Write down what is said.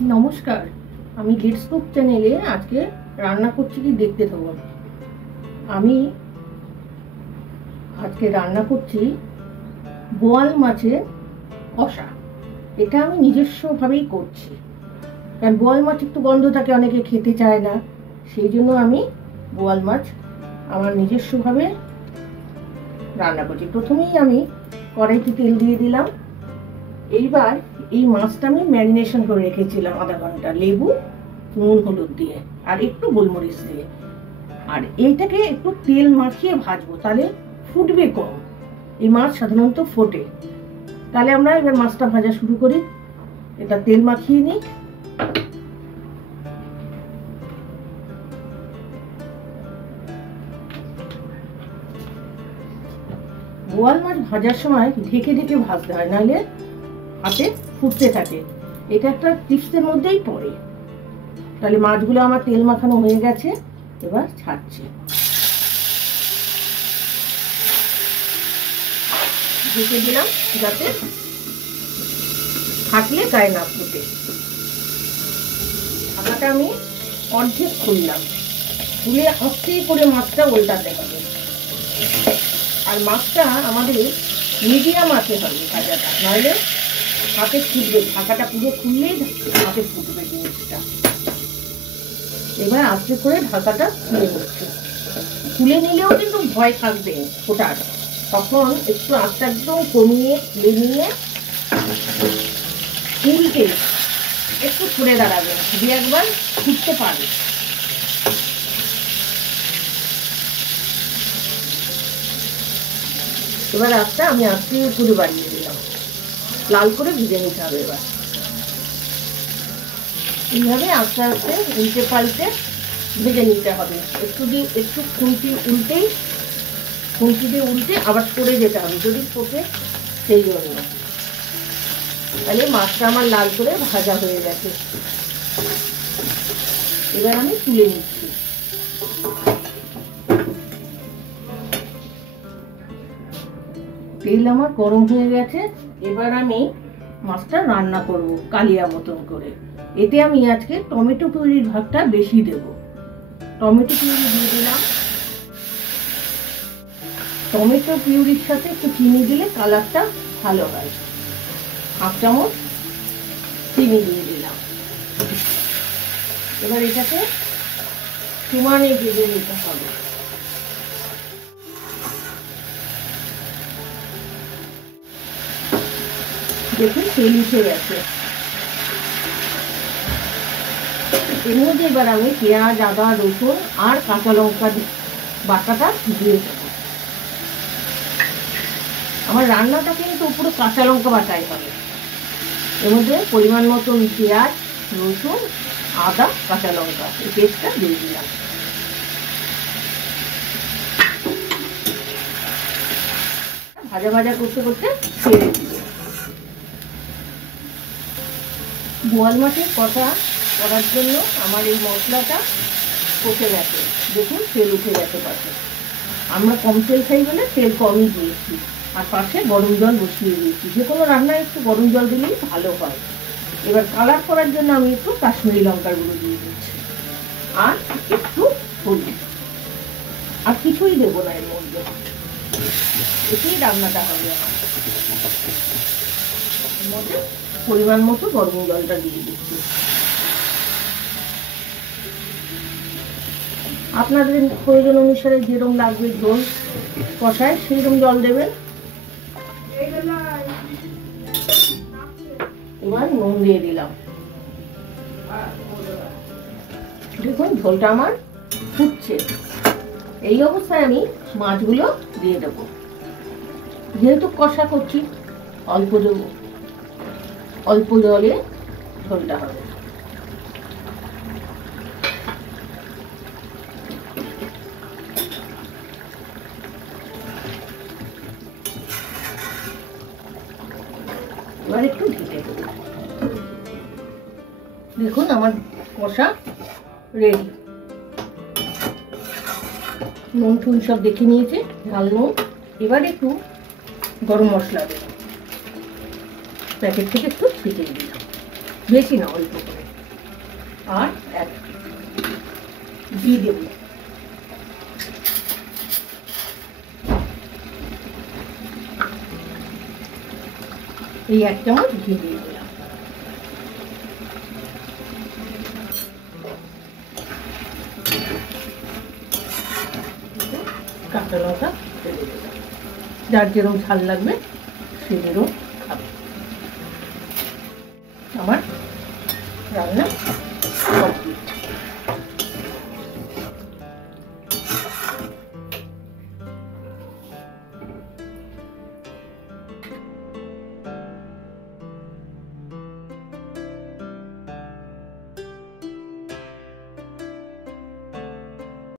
নমস্কার, আমি let's cook চ্যানেলে আজকে রান্না করছি কি দেখতে থাকুন। আমি আজকে রান্না করছি বোয়াল মাছের কষা। এটা আমি নিজস্বভাবেই করছি, কারণ বোয়াল মাছ একটু গন্ধ থাকে, অনেকে খেতে চায় না, সেই জন্য আমি বোয়াল মাছ আমার নিজস্বভাবে রান্না করছি। প্রথমেই আমি কড়াইতে তেল দিয়ে দিলাম। এইবার এই মাছটা আমি ম্যারিনেশন করে রেখেছিলাম আধা ঘন্টা, লেবু, নুন, হলুদ দিয়ে আর একটু গোলমরিচ দিয়ে। আর এইটাকে একটু তেল মাখিয়ে ভাজবো, তাহলে ফুটবে কম। এই মাছ সাধারণত ফোটে। তাহলে আমরা এবার মাছটা ভাজা শুরু করি। এটা তেল মাখিয়ে নিই। বোয়াল মাছ ভাজার সময় ঢেকে ঢেকে ভাজতে হয়, নাহলে হাতে ফুটতে থাকে। এটা একটা টিপসের মধ্যেই পড়ে। তাহলে মাছগুলো আমার তেল মাখানো হয়ে গেছে, এবার ছাড়ছি। ঢেকে দিলাম যাতে ফাটলে গায়ে না ফুটে। ঢাকাটা আমি অর্ধেক খুললাম, খুলে আস্তে করে মাছটা উল্টাতে হবে। আর মাছটা আমাদের মিডিয়াম আঁচে হবে ভাজাটা, নাহলে হাতে ফুটবে। ঢাকাটা পুরো খুললেই হাতে ফুটবে জিনিসটা। এবার আস্তে করে ঢাকাটা খুলে নিচ্ছে। খুলে নিলেও কিন্তু ভয় থাকবে ফোটার, তখন একটু আস্তে একদম কমিয়ে খুলে নিয়ে উল্টে একটু সরে দাঁড়াবে, দু একবার ফুটতে পারে। এবার আস্তে আমি আস্তে করে বাড়িয়ে দিলাম, লাল করে ভেজে নিতে হবে। এবার এইভাবে আস্তে আস্তে উল্টে পাল্টে ভেজে নিতে হবে। একটু খুন্তি দিয়ে উল্টে আবার করে যেতে হবে, যদি ফোটে সেই জন্য। তাহলে মাছটা আমার লাল করে ভাজা হয়ে গেছে। এবার আমি তুলে নিচ্ছি। তেল আমার গরম হয়ে গেছে। এবার আমি মাছটা রান্না করব কালিয়া মতন করে। এতে আমি আজকে টমেটো পিউরির ভাগটা বেশি দেব। টমেটো পিউরি দিয়ে দিলাম। টমেটো পিউরির সাথে একটু চিনি দিলে কালারটা ভালো হয়। হাফ চামচ চিনি দিয়ে দিলাম। এবার এটাকে সমানে ভেজে নিতে হবে। দেখুন তেল উঠে গেছে। এর মধ্যে এবার আমি পেঁয়াজ, আদা, রসুন আর কাঁচা লঙ্কা বাটাটা দিয়ে দেবো। আমার রান্নাটা কিন্তু পুরো কাঁচা লঙ্কা বাটাই হবে। এর মধ্যে পরিমাণ মতন পেঁয়াজ, রসুন, আদা, কাঁচা লঙ্কা এই পেস্টটা দিয়ে দিলাম। ভাজা ভাজা করতে করতে ছেড়ে দিই। বোয়াল মাছের কষা করার জন্য আমার এই মশলাটা কষে গেছে। দেখুন তেল উঠে গেছে পাশে। আমরা কম তেল খাই বলে তেল কমই দিয়েছি। আর পাশে গরম জল বসিয়ে দিয়েছি। যে কোনো রান্নায় একটু গরম জল দিলেই ভালো হয়। এবার কালার করার জন্য আমি একটু কাশ্মীরি লঙ্কার গুঁড়ো দিয়ে দিচ্ছি, আর একটু হলুদ। আর কিছুই দেবো না এর মধ্যে। এতেই রান্নাটা হবে আমার। এর মধ্যে পরিমাণ মতো গরম জলটা দিয়ে দিচ্ছি। আপনাদের প্রয়োজন অনুসারে যেরকম লাগবে ঝোল কষায় সেইরকম জল দেবেন। এবার নুন দিয়ে দিলাম। দেখুন ঝোলটা আমার ফুটছে। এই অবস্থায় আমি মাছগুলো দিয়ে দেবো। যেহেতু কষা করছি অল্প দেবো, অল্প জলে ঝোলটা হবে। এবার একটু ঢেকে দেবো। দেখুন আমার কষা রেডি। নুন টুন সব দেখে নিয়েছে, ঝাল নুন। এবার একটু গরম মশলা দেবো, প্যাকেট থেকে একটু ছিটিয়ে দিলাম, বেশি না, অল্প করে। আর এক ঘি দেব। এই 1 চামচ ঘি দিয়ে দিলাম। কাঁচা লঙ্কা ফেলে দিলাম, যার যেরকম ঝাল লাগবে সে যেরকম খাবে। আমার রান্না